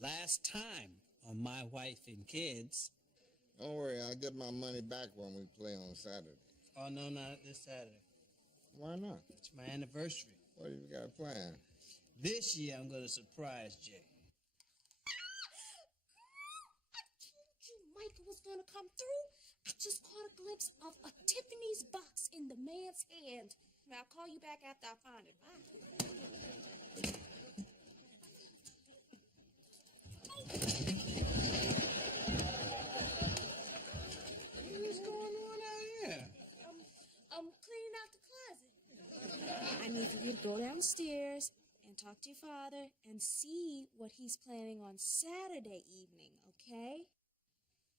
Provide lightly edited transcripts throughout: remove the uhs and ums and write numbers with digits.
Last time on My Wife and Kids. Don't worry, I'll get my money back when we play on Saturday. Oh, no, not this Saturday. Why not? It's my anniversary. What have you got planned? This year, I'm going to surprise Jay. I told you Michael was going to come through. I just caught a glimpse of a Tiffany's box in the man's hand. I'll call you back after I find it. Bye. What's going on out here? I'm cleaning out the closet. I need for you to go downstairs and talk to your father and see what he's planning on Saturday evening, okay?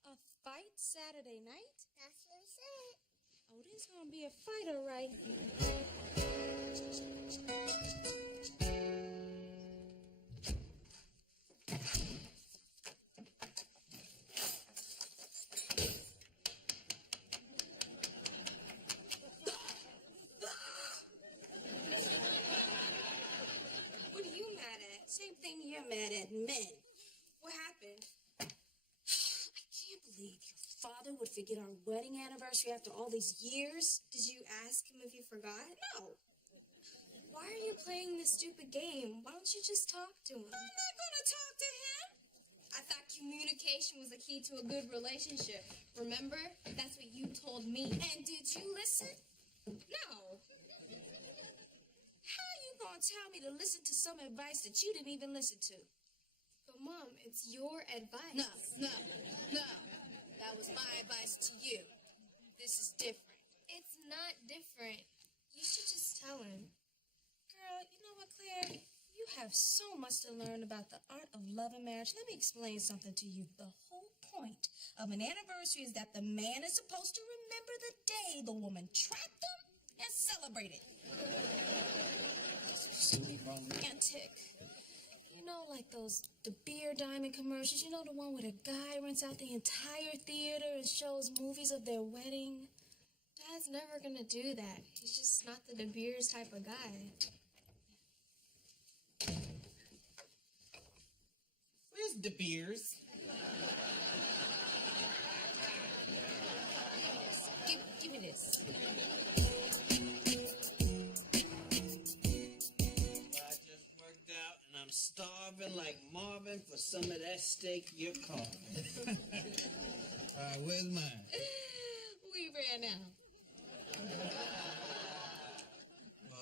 A fight Saturday night? That's what he said. Oh, there's gonna be a fight, all right. What are you mad at? Same thing you're mad at men. What happened? I can't believe your father would forget our wedding anniversary after all these years. Did you ask him if he forgot? No, Why are you playing this stupid game? Why don't you just talk to him? I'm not gonna talk to him. I thought communication was the key to a good relationship. Remember? That's what you told me. And did you listen? No. How you gonna tell me to listen to some advice that you didn't even listen to? But Mom, it's your advice. No. That was my advice to you. This is different. It's not different. You should just tell him. Girl, you know what, Claire? You have so much to learn about the art of love and marriage. Let me explain something to you. The whole point of an anniversary is that the man is supposed to remember the day the woman trapped him and celebrate it. Romantic. You know, like the beer diamond commercials. You know, the one where the guy rents out the entire theater and shows movies of their wedding? Dad's never gonna do that. He's just not the De Beers type of guy. Where's De Beers? Give me this. I just worked out and I'm starving like Marvin for some of that steak you're carving. All right, where's mine? We ran out.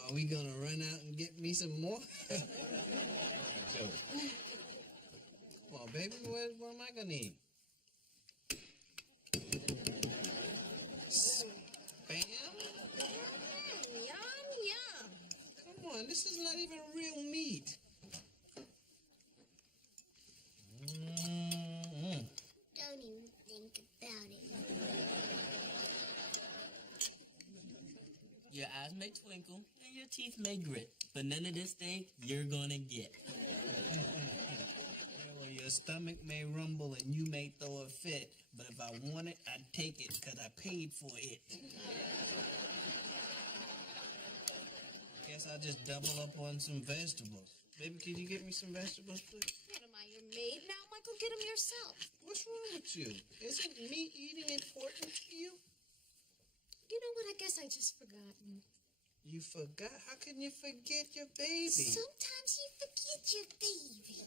Are we gonna run out and get me some more? Come on, baby, what am I gonna eat? Spam? Yum. Come on, this is not even real meat. Don't even think about it. Your eyes may twinkle and your teeth may grit, but none of this thing you're gonna get. Yeah, well, your stomach may rumble and you may throw a fit, but if I want it, I'd take it because I paid for it. Guess I'll just double up on some vegetables. Baby, can you get me some vegetables, please? What am I, your maid now, Michael? Get them yourself. What's wrong with you? Isn't meat eating important to you? You know what? I guess I just forgotten. You forgot? How can you forget your baby? Sometimes you forget your baby.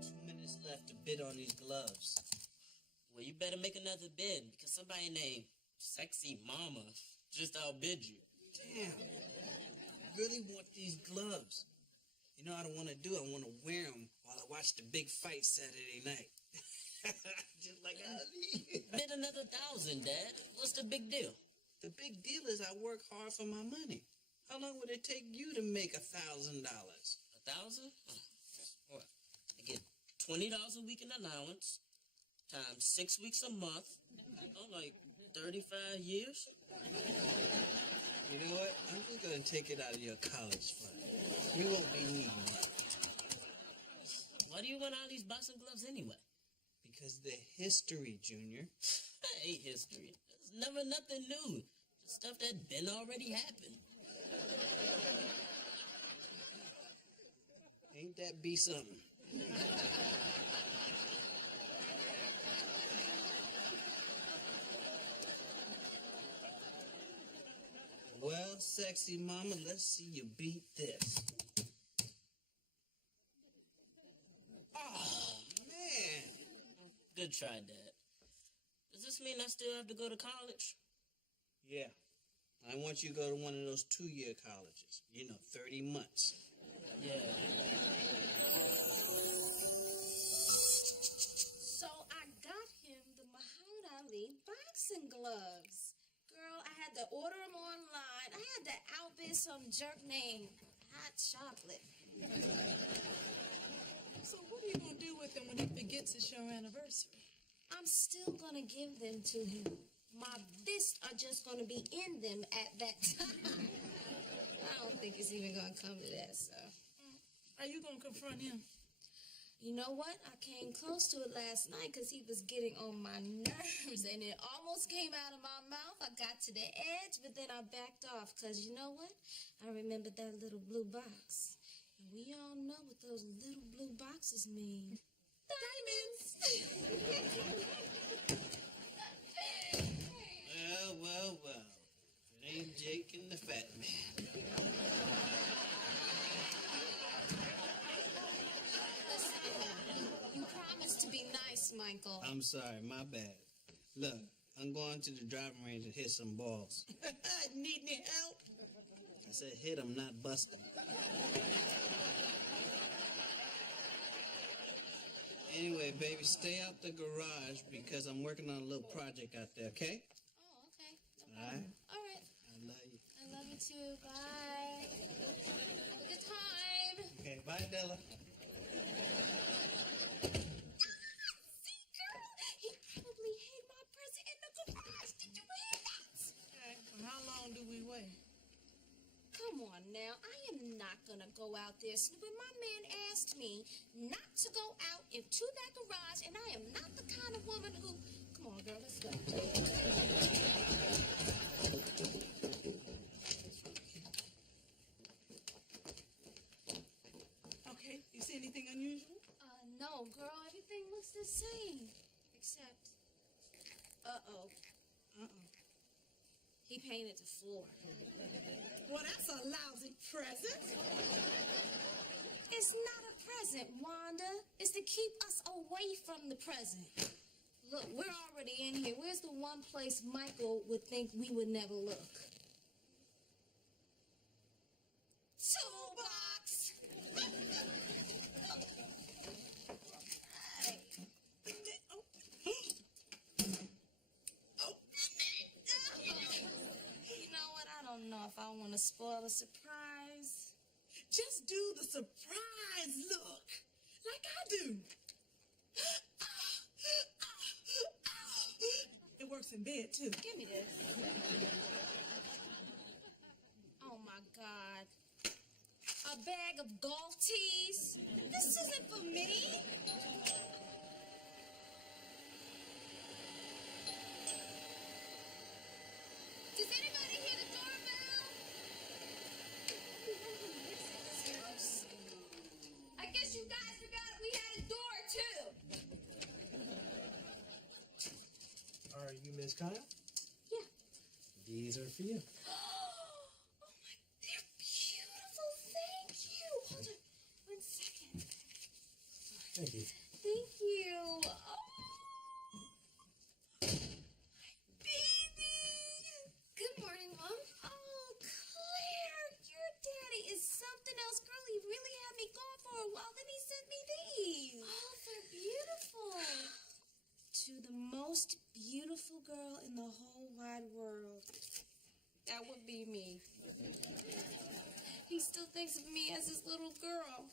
2 minutes left to bid on these gloves. Well, you better make another bid because somebody named Sexy Mama just outbid you. Damn. I really want these gloves. You know what I want to do? I want to wear them while I watch the big fight Saturday night. Just like Ali. Bid another 1,000, Dad. What's the big deal? The big deal is I work hard for my money. How long would it take you to make $1,000? 1,000? What? I get $20 a week in allowance, times 6 weeks a month. Oh, like 35 years? You know what? I'm just going to take it out of your college fund. You won't be needing it. Why do you want all these boxing gloves anyway? Because they're history, Junior. I hate history. There's never nothing new. Stuff that been already happened. Ain't that be something? Well, sexy mama, let's see you beat this. Oh, man. Good try, Dad. Does this mean I still have to go to college? Yeah. I want you to go to one of those 2-year colleges. 30 months. Yeah. So I got him the Muhammad Ali boxing gloves. Girl, I had to order them online. I had to outbid some jerk named Hot Chocolate. So what are you going to do with them when he forgets it's your anniversary? I'm still gonna give them to him. My fists are just gonna be in them at that time. I don't think it's even gonna come to that, so. Are you going to confront him? You know what? I came close to it last night because he was getting on my nerves and it almost came out of my mouth. I got to the edge, but then I backed off because you know what? I remembered that little blue box. And we all know what those little blue boxes mean. Diamonds! Well. It ain't Jake and the fat man. You promised to be nice, Michael. I'm sorry, my bad. Look, I'm going to the driving range to hit some balls. Need any help? I said hit 'em, not bust 'em. Anyway, baby, stay out the garage because I'm working on a little project out there, okay? Oh, okay. No All right? All right. I love you. I love you too. Bye. Have a good time. Okay, bye, Della. See, girl? He probably hid my present in the garage. Did you hear that? Okay. Well, how long do we wait? Come on now. I am not going to go out there snooping. My man asked me not to go out into that garage, and I am not the kind of woman who... Come on, girl. Let's go. Okay. You see anything unusual? No, girl. Everything looks the same. Except... Uh-oh. He painted the floor. Well, that's a lousy present. It's not a present, Wanda. It's to keep us away from the present. Look, we're already in here. Where's the one place Michael would think we would never look? Toolbox! You know what? I don't know if I want to spoil a surprise. Just do the surprise look, like I do. It works in bed, too. Give me this. Oh, my God. A bag of golf tees? This isn't for me. Does anybody hear the doorbell? I guess you guys forgot we had a door, too. Are you Miss Kyle? Yeah. These are for you. Oh, my, they're beautiful. Thank you. Hold on 1 second. Thank you. Thank you. Oh, baby. Good morning, Mom. Oh, Claire, your daddy is something else. Girl, he really had me going for a while. Then he sent me these. Oh, they're beautiful. To the most beautiful girl in the whole wide world. That would be me. He still thinks of me as his little girl.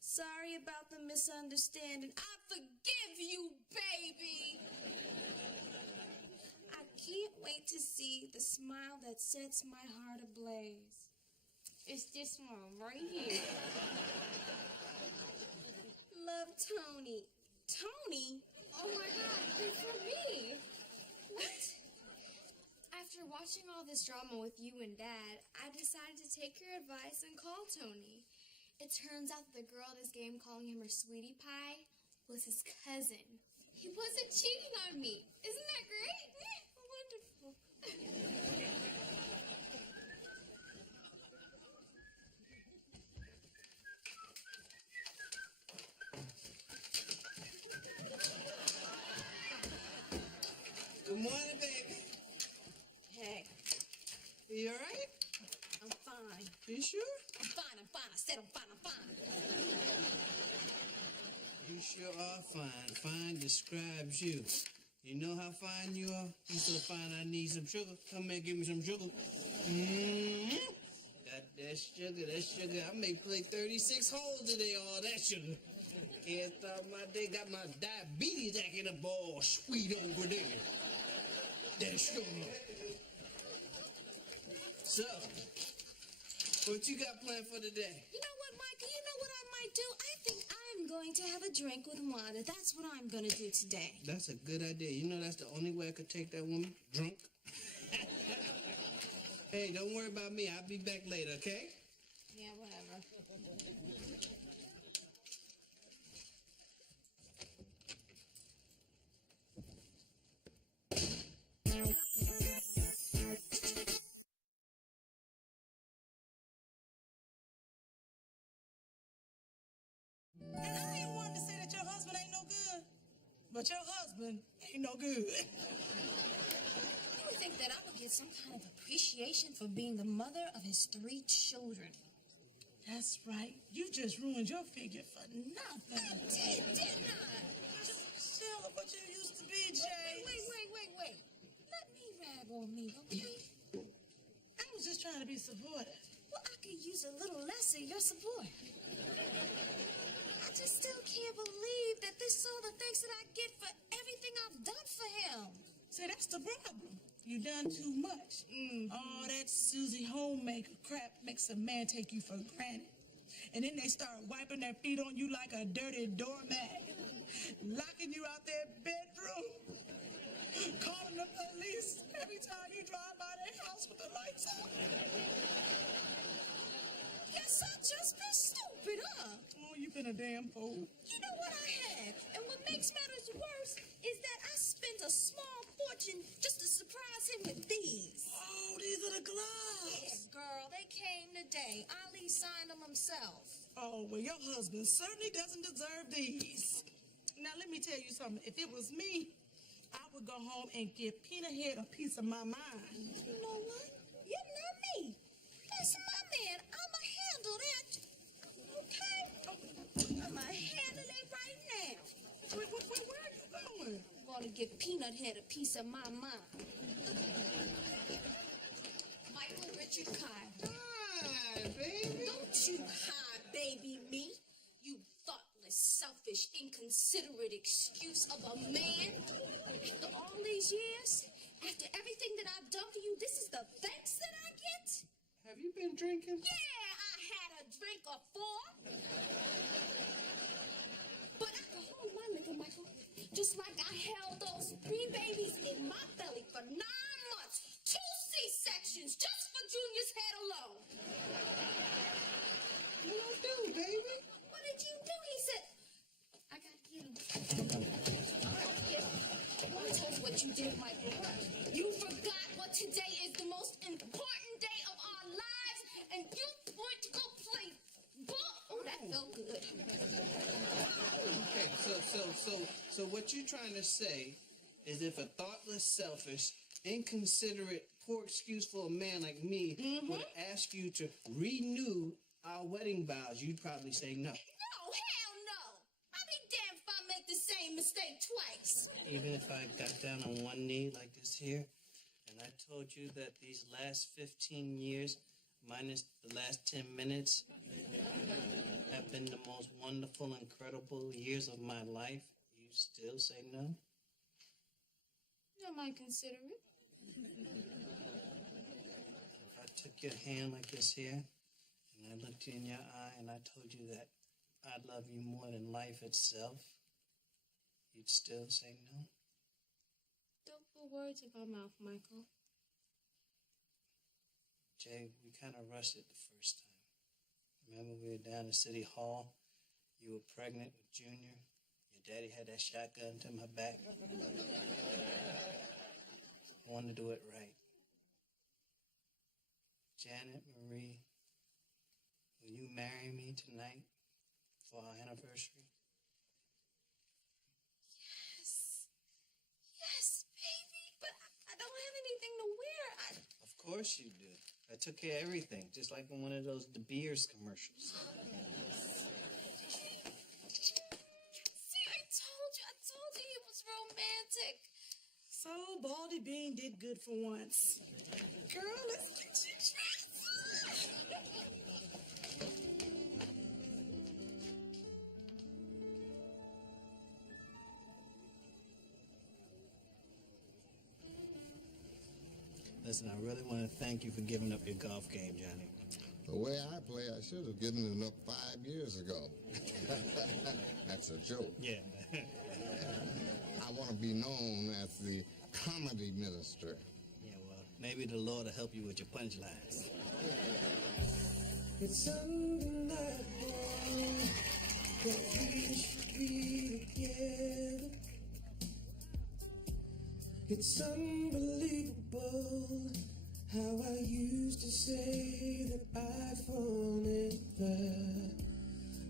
Sorry about the misunderstanding. I forgive you, baby. I can't wait to see the smile that sets my heart ablaze. It's this one right here. Love, Tony. Tony? Oh my God, they're for me. What? I After watching all this drama with you and Dad, I decided to take your advice and call Tony. It turns out the girl at his game calling him her sweetie pie was his cousin. He wasn't cheating on me. Isn't that great? Wonderful. Good morning, baby. Hey, You all right? I'm fine. You sure? I'm fine. I said I'm fine. You sure are fine. Fine describes you. You know how fine you are? You so fine I need some sugar. Come here, give me some sugar. Got that sugar. I may play 36 holes today, all that sugar. Can't stop my day. Got my diabetes acting up all sweet over there. That sugar. So, what you got planned for today? You know what, Michael? You know what I might do? I think I'm going to have a drink with Wanda. That's what I'm going to do today. That's a good idea. You know that's the only way I could take that woman drunk. Hey, don't worry about me. I'll be back later, okay? Yeah, whatever. And I ain't one to say that your husband ain't no good, but your husband ain't no good. You would think that I would get some kind of appreciation for being the mother of his 3 children. That's right. You just ruined your figure for nothing. I didn't I? Still what you used to be, Jay. Wait. Let me rag on me, okay? I was just trying to be supportive. Well, I could use a little less of your support. I just still can't believe that this is all the thanks that I get for everything I've done for him. See, that's the problem. You done too much. All that Susie homemaker crap makes a man take you for granted. And then they start wiping their feet on you like a dirty doormat, locking you out their bedroom, calling the police every time you drive by their house with the lights on. Guess I've just been stupid, huh? Oh, you been a damn fool. You know what I have? And what makes matters worse is that I spent a small fortune just to surprise him with these. Oh, these are the gloves. Yeah, girl, they came today. Ali signed them himself. Oh, well, your husband certainly doesn't deserve these. Now, let me tell you something. If it was me, I would go home and give Peanut Head a piece of my mind. You know what? You're not me. That's my man. I'ma handle that. Okay? I'ma handle it right now. Wait, where are you going? I'm gonna give Peanut Head a piece of my mind. Michael Richard Kyle. Hi, baby. Don't you hi, baby me. You thoughtless, selfish, inconsiderate excuse of a man. After all these years, after everything that I've done for you, this is the thanks that I get? Have you been drinking? Yeah, I had a drink or 4. But I could hold my liquor, Michael. Just like I held those 3 babies in my belly for 9 months. 2 C-sections just for Junior's head alone. What I do, baby? What did you do? He said, I gotta get him. Let me tell you what you did, Michael. You forgot what today is the most important day of our lives, and you went to go play ball. Oh, that felt good. Okay, so what you're trying to say is if a thoughtless, selfish, inconsiderate, poor excuse for a man like me would ask you to renew our wedding vows, you'd probably say no. No, hell no. I'll be damned if I make the same mistake twice. Even if I got down on one knee like this here, and I told you that these last 15 years, minus the last 10 minutes, have been the most wonderful, incredible years of my life, you still say no? I might consider it. If I took your hand like this here, and I looked you in your eye, and I told you that I love you more than life itself, you'd still say no? Don't put words in my mouth, Michael. Jay, we kind of rushed it the first time. Remember we were down at City Hall? You were pregnant with Junior. Your daddy had that shotgun to my back. I wanted to do it right. Janet Marie, will you marry me tonight for our anniversary? Yes, baby, but I don't have anything to wear. Of course you do. I took care of everything, just like in one of those De Beers commercials. See, I told you he was romantic. So Baldy Bean did good for once. Girl, let's get you dressed. Listen, I really want to thank you for giving up your golf game, Johnny. The way I play, I should have given it up 5 years ago. That's a joke. Yeah. I want to be known as the comedy minister. Yeah, well, maybe the Lord will help you with your punchlines. It's undeniable that we should be together. It's unbelievable how I used to say that I'd fallen in love.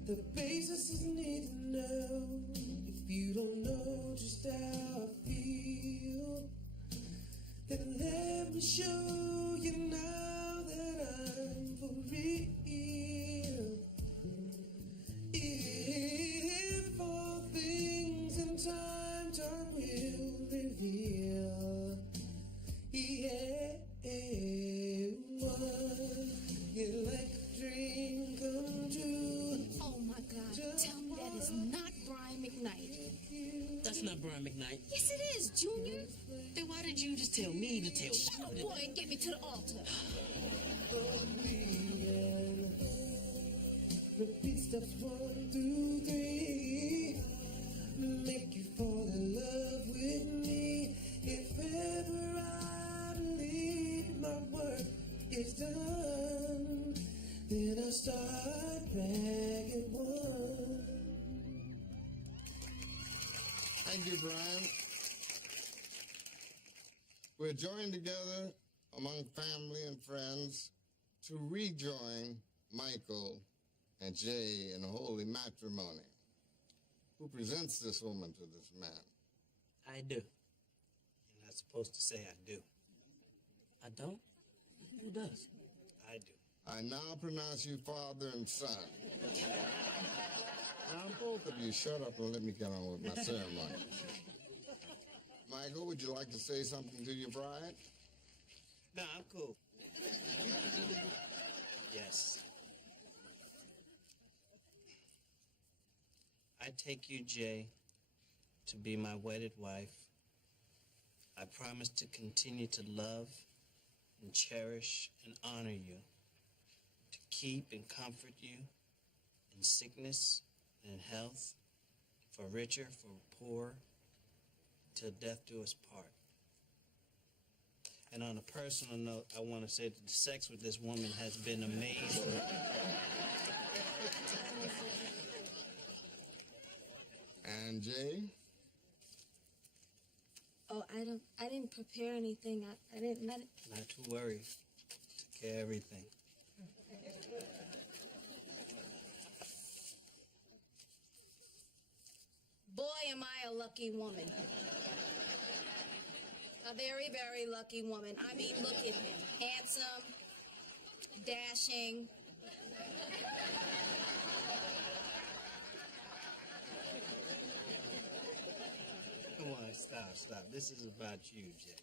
The basis is need to know. If you don't know just how I feel, then let me show you now that I'm for real. If all things in time will reveal, yeah, one, you like a dream come true. Oh my God! Tell me that is not Brian McKnight. That's not Brian McKnight. Yes, it is, Junior. Then why did you just tell me to tell Shut up, you? boy, and get me to the altar. Repeat steps 1, 2, 3. Make you fall in love with me. If ever I believe my work is done, then I start back at 1. Thank you, Brian. We're joined together among family and friends to rejoin Michael and Jay in holy matrimony. Who presents this woman to this man? I do. You're not supposed to say I do. I don't? Who does? I do. I now pronounce you father and son. Now, both of you shut up and let me get on with my ceremony. Michael, would you like to say something to your bride? No, I'm cool. Yes. I take you, Jay, to be my wedded wife. I promise to continue to love and cherish and honor you, to keep and comfort you in sickness and in health, for richer, for poor, till death do us part. And on a personal note, I want to say that the sex with this woman has been amazing. And Jay? Oh, I didn't prepare anything. I didn't. Not to worry. Took care of everything. Boy, am I a lucky woman. A very, very lucky woman. I mean, look at him. Handsome, dashing. Come on, stop. This is about you, Jay.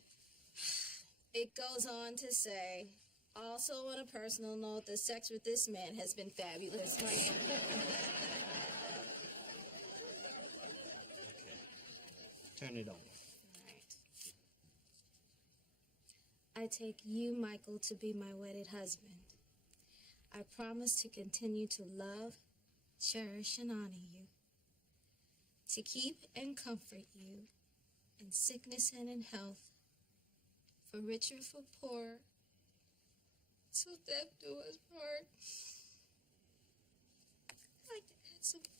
It goes on to say, also on a personal note, the sex with this man has been fabulous. Okay. Turn it on. I take you, Michael, to be my wedded husband. I promise to continue to love, cherish, and honor you, to keep and comfort you in sickness and in health, for richer, for poor, till death do us part. I'd like to add something.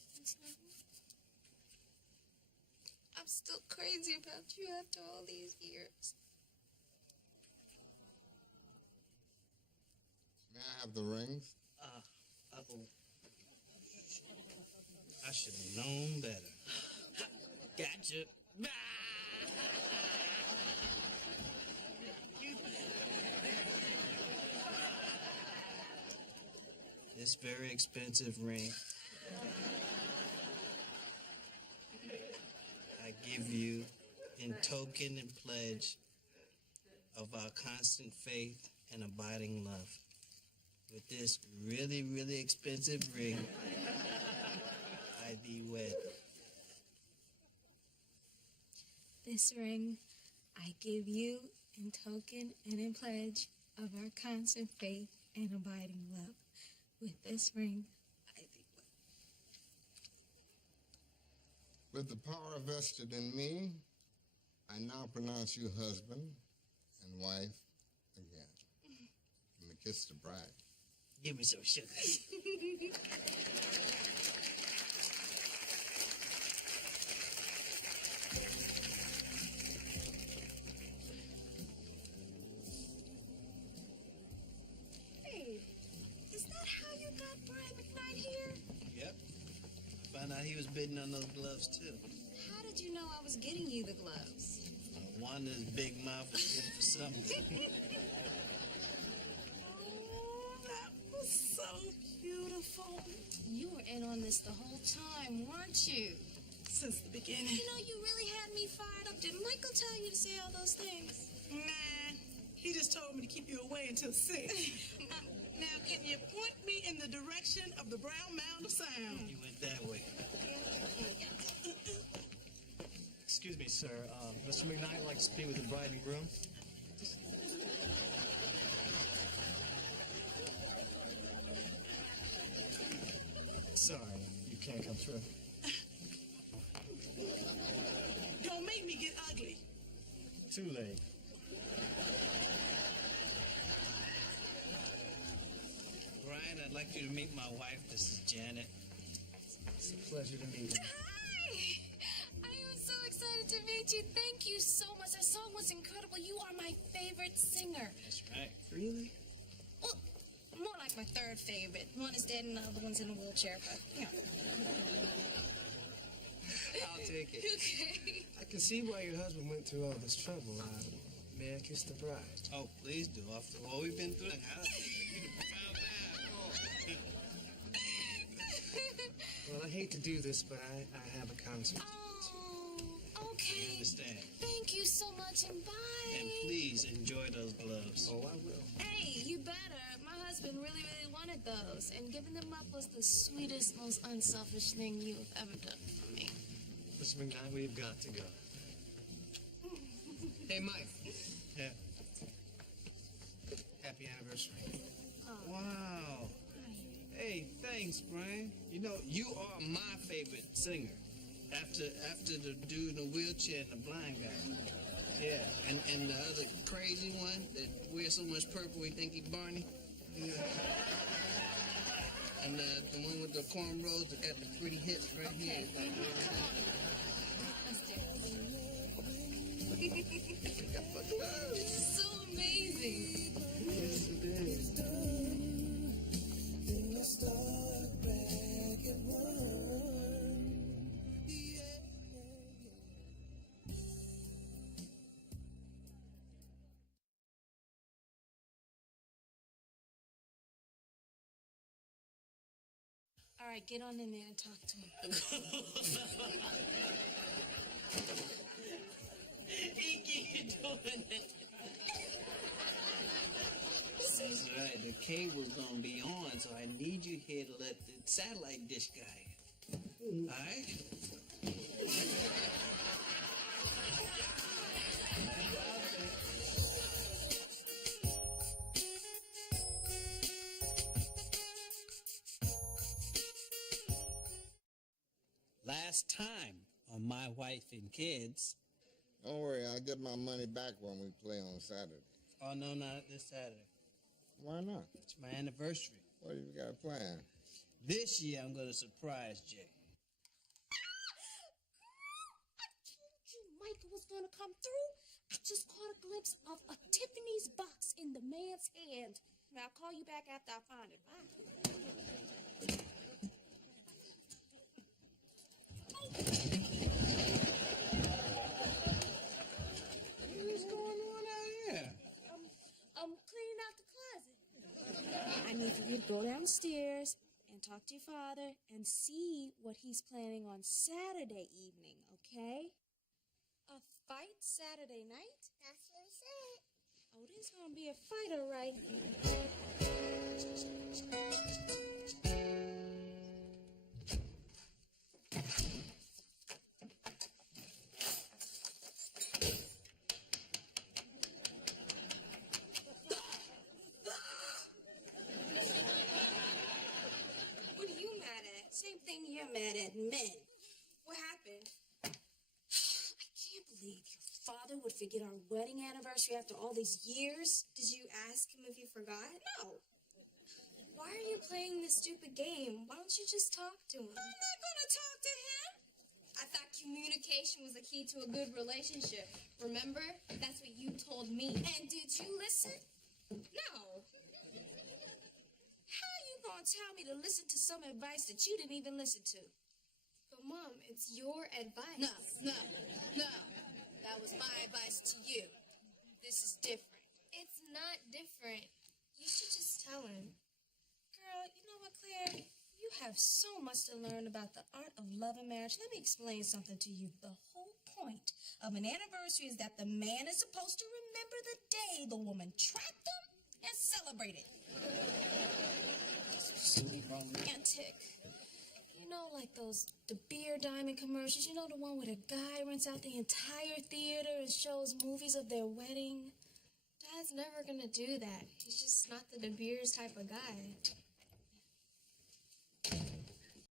I'm still crazy about you after all these years. May I have the rings? Uh-oh. I should have known better. Gotcha. This very expensive ring I give you in token and pledge of our constant faith and abiding love. With this really, really expensive ring, I thee wed. This ring I give you in token and in pledge of our constant faith and abiding love. With this ring, I thee wed. With the power vested in me, I now pronounce you husband and wife again. You may kiss the bride. Give me some sugar. Hey, is that how you got Brian McKnight here? Yep. I found out he was bidding on those gloves, too. How did you know I was getting you the gloves? Wanda's big mouth was good for something. Oh, that was so beautiful. You were in on this the whole time, weren't you? Since the beginning. You know, you really had me fired up. Didn't Michael tell you to say all those things? Nah, he just told me to keep you away until 6. Now, can you point me in the direction of the brown mound of sound? You went that way. Excuse me, sir. Mr. McKnight would like to speak with the bride and groom. Sorry, you can't come through. Don't make me get ugly. Too late. Brian, I'd like you to meet my wife. This is Janet. It's a pleasure to meet you. Hi! I am so excited to meet you. Thank you so much. That song was incredible. You are my favorite singer. That's right. Really? Well, more like my third favorite. One is dead and the other one's in a wheelchair, but, you know. I'll take it. Okay. I can see why your husband went through all this trouble. May I kiss the bride? Oh, please do. After all we've been through, you the proud man. Well, I hate to do this, but I have a concert. Oh, You okay. understand. Thank you so much, and bye. And please enjoy those gloves. Oh, I will. Hey, you better. My husband really, really wanted those, and giving them up was the sweetest, most unselfish thing you have ever done for me. Mr. McKnight, we've got to go. Hey, Mike. Yeah. Happy anniversary. Wow. Hey, thanks, Brian. You know, you are my favorite singer. After the dude in the wheelchair and the blind guy. Yeah. And the other crazy one that wears so much purple we think he Barney. Yeah. And the one with the cornrows that got the pretty hips right here. Like, This is so amazing. Yes, it is. Then I start back at one. All right, get on in there and talk to him. He keep doing it. That's right. The cable's gonna be on, so I need you here to let the satellite dish guy in. All right? Last time on My Wife and Kids. Don't worry, I'll get my money back when we play on Saturday. Oh, no, not this Saturday. Why not? It's my anniversary. What do you got planned? This year, I'm going to surprise Jay. I told you Michael was gonna come through. I just caught a glimpse of a Tiffany's box in the man's hand. Now, I'll call you back after I find it. Bye. What's going on out here? I'm cleaning out the closet. I need for you to go downstairs and talk to your father and see what he's planning on Saturday evening, okay? A fight Saturday night? That's what he said. Oh, there's gonna be a fighter right here. What are you mad at? Same thing you're mad at men. What happened? I can't believe your father would forget our wedding anniversary after all these years. Did you ask him if he forgot? No, Why are you playing this stupid game? Why don't you just talk to him? I'm not gonna talk to him. I thought communication was the key to a good relationship. Remember? That's what you told me. And did you listen? No. How you gonna tell me to listen to some advice that you didn't even listen to? But Mom, it's your advice. No. That was my advice to you. This is different. It's not different. You should just tell him. Girl, you know what, Claire? You have so much to learn about the art of love and marriage. Let me explain something to you. The whole point of an anniversary is that the man is supposed to remember the day the woman trapped him and celebrate it. Silly Romantic. You know, like the beer diamond commercials. You know, the one where the guy rents out the entire theater and shows movies of their wedding. Dad's never gonna do that. He's just not the De Beers type of guy.